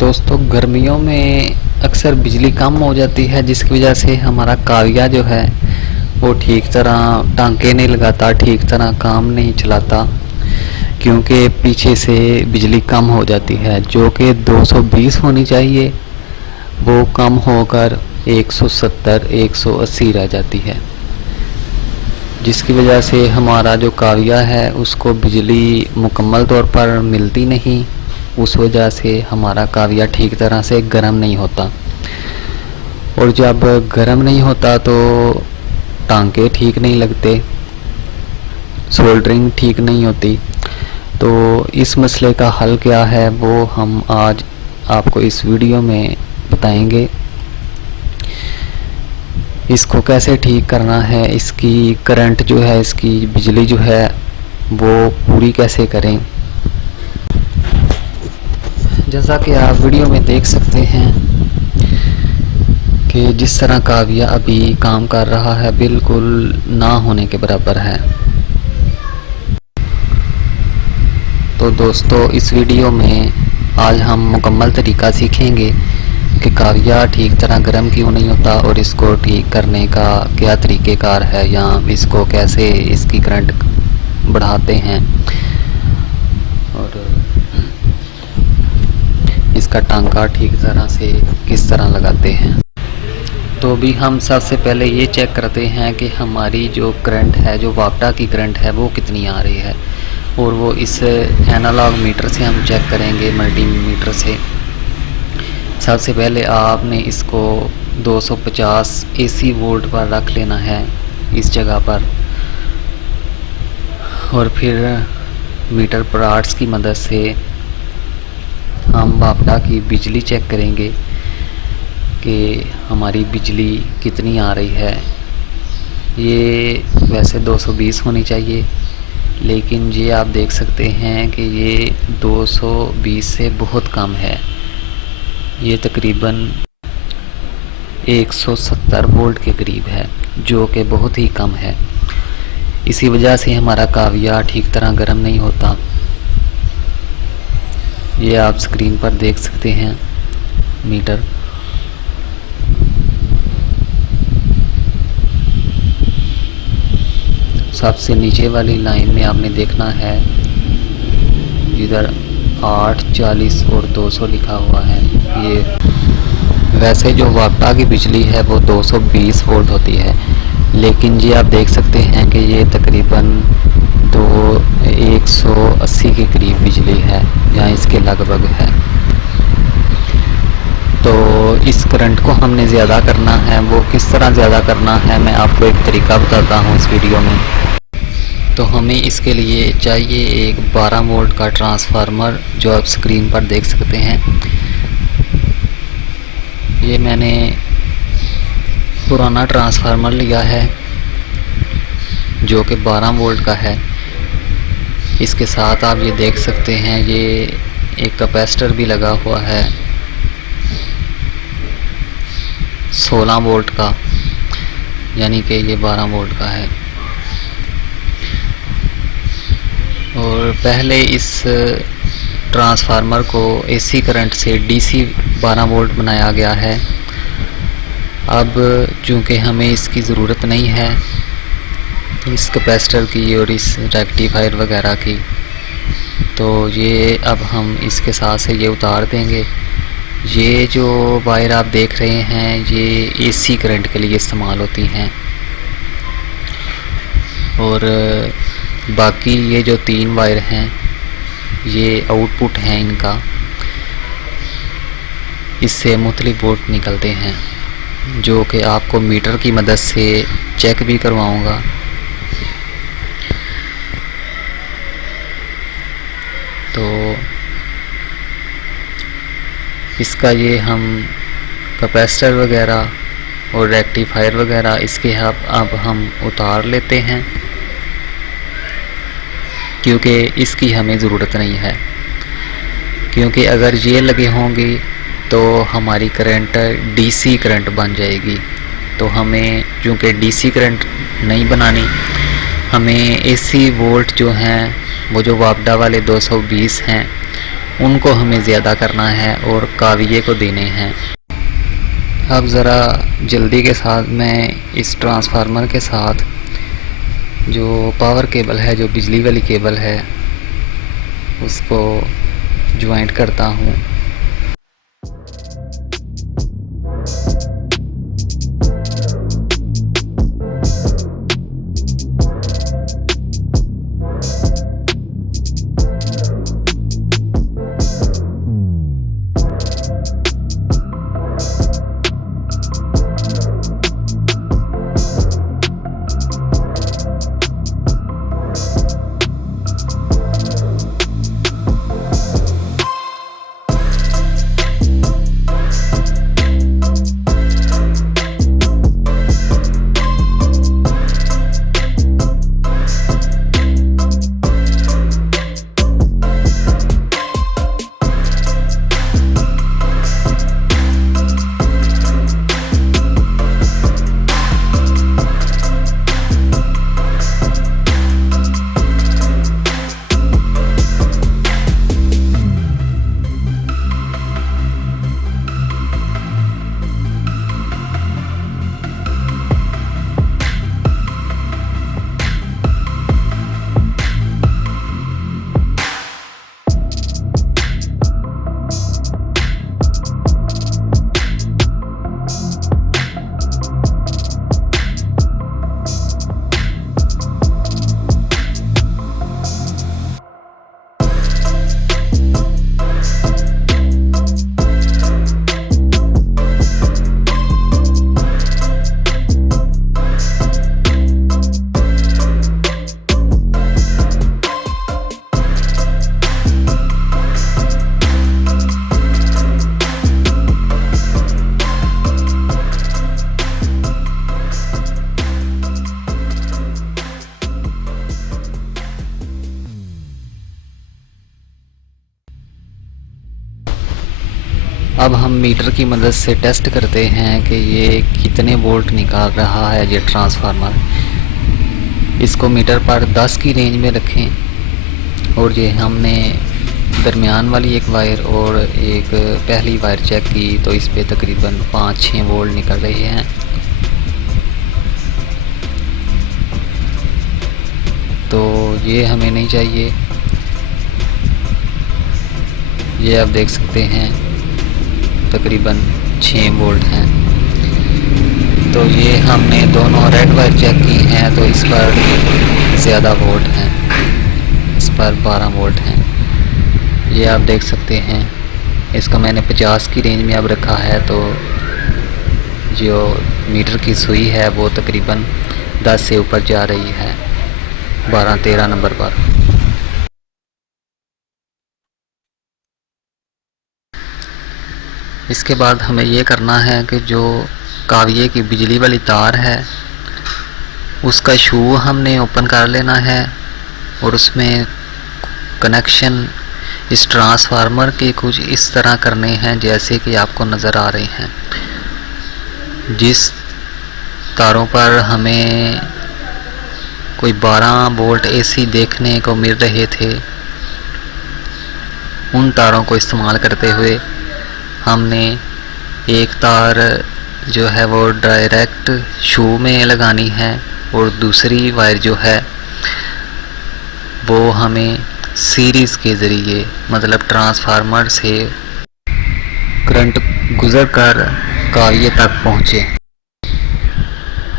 दोस्तों, गर्मियों में अक्सर बिजली कम हो जाती है, जिसकी वजह से हमारा काविया जो है वो ठीक तरह टांके नहीं लगाता, ठीक तरह काम नहीं चलाता, क्योंकि पीछे से बिजली कम हो जाती है। जो कि 220 होनी चाहिए वो कम होकर 170 180 रह जाती है, जिसकी वजह से हमारा जो काविया है उसको बिजली मुकम्मल तौर पर मिलती नहीं। उस वजह से हमारा काविया ठीक तरह से गर्म नहीं होता, और जब गर्म नहीं होता तो टांके ठीक नहीं लगते, सोल्डरिंग ठीक नहीं होती। तो इस मसले का हल क्या है वो हम आज आपको इस वीडियो में बताएंगे। इसको कैसे ठीक करना है, इसकी करंट जो है, इसकी बिजली जो है वो पूरी कैसे करें। जैसा कि आप वीडियो में देख सकते हैं कि जिस तरह काविया अभी काम कर रहा है बिल्कुल ना होने के बराबर है। तो दोस्तों, इस वीडियो में आज हम मुकम्मल तरीका सीखेंगे कि काविया ठीक तरह गर्म क्यों नहीं होता और इसको ठीक करने का क्या तरीक़ेकार है, या इसको कैसे इसकी करंट बढ़ाते हैं और इसका टांका ठीक तरह से किस तरह लगाते हैं। तो भी हम सबसे पहले ये चेक करते हैं कि हमारी जो करंट है, जो वापडा की करंट है वो कितनी आ रही है, और वो इस एनालॉग मीटर से हम चेक करेंगे, मल्टीमीटर से। सबसे पहले आपने इसको 250 एसी वोल्ट पर रख लेना है इस जगह पर, और फिर मीटर पार्ट्स की मदद से हम वापडा की बिजली चेक करेंगे कि हमारी बिजली कितनी आ रही है। ये वैसे 220 होनी चाहिए, लेकिन ये आप देख सकते हैं कि ये 220 से बहुत कम है। ये तकरीबन 170 वोल्ट के करीब है, जो कि बहुत ही कम है। इसी वजह से हमारा काविया ठीक तरह गर्म नहीं होता। ये आप स्क्रीन पर देख सकते हैं मीटर। सबसे नीचे वाली लाइन में आपने देखना है इधर 840 और 200 लिखा हुआ है। ये वैसे जो वापडा की बिजली है वो 220 वोल्ट होती है, लेकिन ये आप देख सकते हैं कि ये तकरीबन 180 के करीब बिजली है, या इसके लगभग है। तो इस करंट को हमने ज़्यादा करना है। वो किस तरह ज़्यादा करना है मैं आपको एक तरीका बताता हूँ इस वीडियो में। तो हमें इसके लिए चाहिए एक 12 वोल्ट का ट्रांसफार्मर, जो आप स्क्रीन पर देख सकते हैं। ये मैंने पुराना ट्रांसफार्मर लिया है जो कि 12 वोल्ट का है। इसके साथ आप ये देख सकते हैं ये एक कैपेसिटर भी लगा हुआ है 16 वोल्ट का, यानी कि ये 12 वोल्ट का है। और पहले इस ट्रांसफार्मर को एसी करंट से डीसी 12 वोल्ट बनाया गया है। अब चूँकि हमें इसकी ज़रूरत नहीं है, इस कैपेसिटर की और इस रेक्टिफायर वगैरह की, तो ये अब हम इसके साथ से ये उतार देंगे। ये जो वायर आप देख रहे हैं ये एसी करंट के लिए इस्तेमाल होती हैं, और बाकी ये जो 3 वायर हैं ये आउटपुट हैं इनका। इससे मुख्तलिफ वोल्ट निकलते हैं, जो कि आपको मीटर की मदद से चेक भी करवाऊंगा। तो इसका ये हम कैपेसिटर वगैरह और रेक्टिफायर वगैरह इसके अब हम उतार लेते हैं, क्योंकि इसकी हमें ज़रूरत नहीं है। क्योंकि अगर ये लगे होंगे तो हमारी करंट डीसी करंट बन जाएगी। तो हमें चूँकि डीसी करंट नहीं बनानी, हमें एसी वोल्ट जो हैं वो जो वापडा वाले 220 हैं उनको हमें ज़्यादा करना है और काविये को देने हैं। अब ज़रा जल्दी के साथ मैं इस ट्रांसफार्मर के साथ जो पावर केबल है, जो बिजली वाली केबल है, उसको ज्वाइंट करता हूँ। अब हम मीटर की मदद से टेस्ट करते हैं कि ये कितने वोल्ट निकाल रहा है ये ट्रांसफार्मर। इसको मीटर पर 10 की रेंज में रखें और ये हमने दरमियान वाली एक वायर और एक पहली वायर चेक की तो इस पे तकरीबन 5-6 वोल्ट निकल रहे हैं। तो ये हमें नहीं चाहिए। ये आप देख सकते हैं तकरीबन 6 वोल्ट हैं। तो ये हमने दोनों रेड वायर चेक की हैं तो इस पर ज़्यादा वोल्ट हैं, इस पर 12 वोल्ट हैं। ये आप देख सकते हैं। इसका मैंने 50 की रेंज में अब रखा है तो जो मीटर की सुई है वो तकरीबन 10 से ऊपर जा रही है, 12-13 नंबर पर। इसके बाद हमें ये करना है कि जो काविये की बिजली वाली तार है उसका शू हमने ओपन कर लेना है और उसमें कनेक्शन इस ट्रांसफार्मर के कुछ इस तरह करने हैं जैसे कि आपको नज़र आ रहे हैं। जिस तारों पर हमें कोई 12 वोल्ट एसी देखने को मिल रहे थे, उन तारों को इस्तेमाल करते हुए हमने एक तार जो है वो डायरेक्ट शू में लगानी है और दूसरी वायर जो है वो हमें सीरीज़ के ज़रिए मतलब ट्रांसफार्मर से करंट गुज़र कर काविये तक पहुँचे।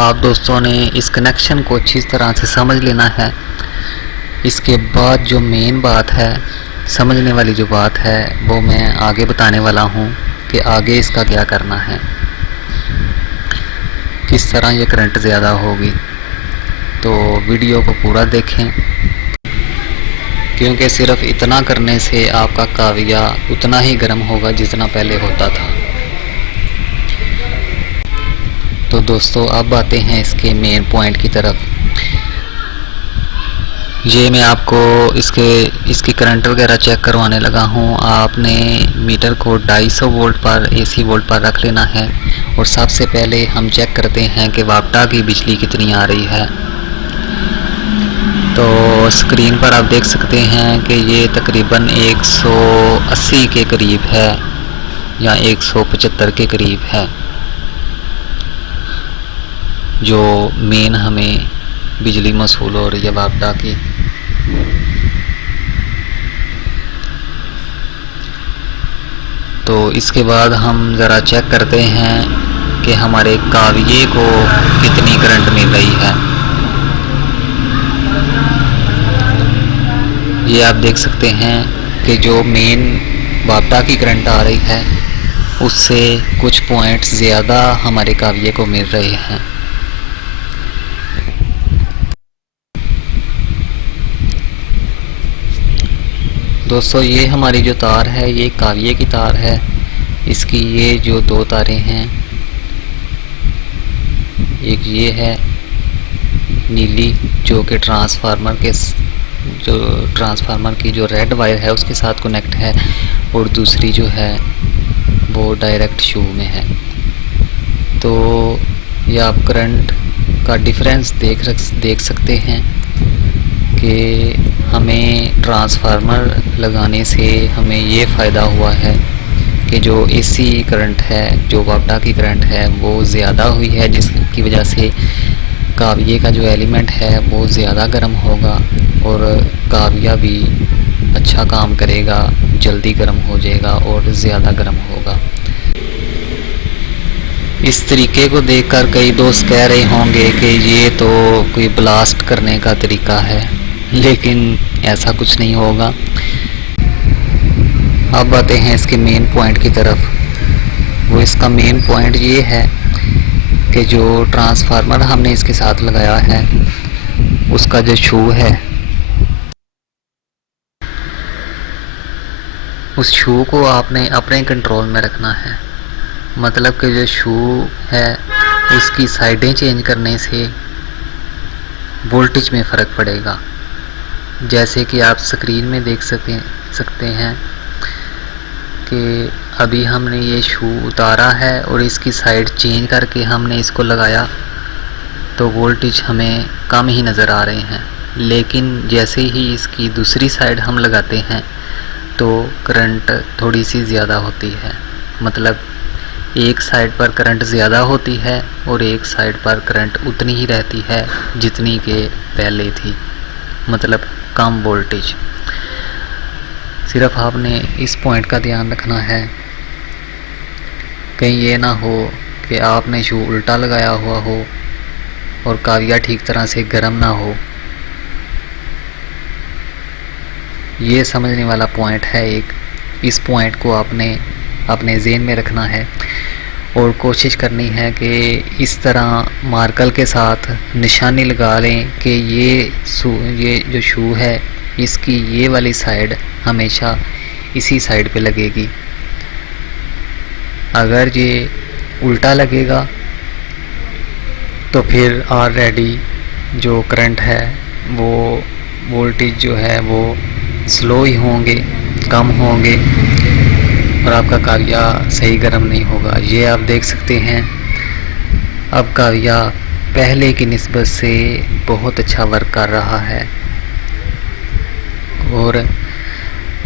आप दोस्तों ने इस कनेक्शन को अच्छी तरह से समझ लेना है। इसके बाद जो मेन बात है, समझने वाली जो बात है, वो मैं आगे बताने वाला हूँ कि आगे इसका क्या करना है, किस तरह ये करंट ज़्यादा होगी। तो वीडियो को पूरा देखें क्योंकि सिर्फ इतना करने से आपका काविया उतना ही गर्म होगा जितना पहले होता था। तो दोस्तों अब आते हैं इसके मेन पॉइंट की तरफ। ये मैं आपको इसकी करंट वगैरह चेक करवाने लगा हूँ। आपने मीटर को 250 वोल्ट पर एसी वोल्ट पर रख लेना है और सबसे पहले हम चेक करते हैं कि वापटा की बिजली कितनी आ रही है। तो स्क्रीन पर आप देख सकते हैं कि ये तकरीबन 180 के करीब है या 175 के करीब है जो मेन हमें बिजली मौसूल हो रही है वापडा की। तो इसके बाद हम ज़रा चेक करते हैं कि हमारे काविये को कितनी करंट मिल रही है। ये आप देख सकते हैं कि जो मेन वापडा की करंट आ रही है उससे कुछ पॉइंट्स ज़्यादा हमारे काविये को मिल रहे हैं। दोस्तों ये हमारी जो तार है ये काविये की तार है। इसकी ये जो दो तारें हैं, एक ये है नीली जो कि ट्रांसफार्मर की जो रेड वायर है उसके साथ कनेक्ट है, और दूसरी जो है वो डायरेक्ट शू में है। तो ये आप करंट का डिफरेंस देख सकते हैं कि हमें ट्रांसफार्मर लगाने से हमें ये फ़ायदा हुआ है कि जो एसी करंट है, जो वापडा की करंट है वो ज़्यादा हुई है, जिसकी वजह से काविये का जो एलिमेंट है वो ज़्यादा गर्म होगा और काविया भी अच्छा काम करेगा, जल्दी गर्म हो जाएगा और ज़्यादा गर्म होगा। इस तरीके को देखकर कई दोस्त कह रहे होंगे कि ये तो कोई ब्लास्ट करने का तरीका है, लेकिन ऐसा कुछ नहीं होगा। अब आते हैं इसके मेन पॉइंट की तरफ। वो इसका मेन पॉइंट ये है कि जो ट्रांसफार्मर हमने इसके साथ लगाया है उसका जो शू है, उस शू को आपने अपने कंट्रोल में रखना है। मतलब कि जो शू है उसकी साइडें चेंज करने से वोल्टेज में फ़र्क पड़ेगा। जैसे कि आप स्क्रीन में देख सकते हैं कि अभी हमने ये शू उतारा है और इसकी साइड चेंज करके हमने इसको लगाया तो वोल्टेज हमें कम ही नज़र आ रहे हैं, लेकिन जैसे ही इसकी दूसरी साइड हम लगाते हैं तो करंट थोड़ी सी ज़्यादा होती है। मतलब एक साइड पर करंट ज़्यादा होती है और एक साइड पर करंट उतनी ही रहती है जितनी के पहले थी, मतलब कम वोल्टेज। सिर्फ आपने इस पॉइंट का ध्यान रखना है कहीं ये ना हो कि आपने शू उल्टा लगाया हुआ हो और काविया ठीक तरह से गर्म ना हो। ये समझने वाला पॉइंट है एक। इस पॉइंट को आपने अपने ज़हन में रखना है और कोशिश करनी है कि इस तरह मार्कर के साथ निशानी लगा लें कि ये जो शू है इसकी ये वाली साइड हमेशा इसी साइड पे लगेगी। अगर ये उल्टा लगेगा तो फिर ऑलरेडी जो करंट है वो वोल्टेज जो है वो स्लो ही होंगे, कम होंगे और आपका काविया सही गर्म नहीं होगा। ये आप देख सकते हैं अब काविया पहले की निस्बत से बहुत अच्छा वर्क कर रहा है और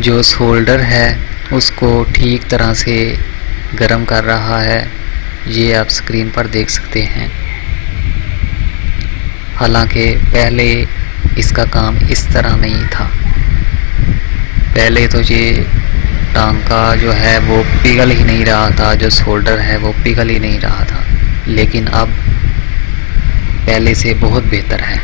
जो सोल्डर है उसको ठीक तरह से गर्म कर रहा है। ये आप स्क्रीन पर देख सकते हैं। हालांकि पहले इसका काम इस तरह नहीं था। पहले तो ये टांका जो है वो पिघल ही नहीं रहा था, जो सोल्डर है वो पिघल ही नहीं रहा था, लेकिन अब पहले से बहुत बेहतर है।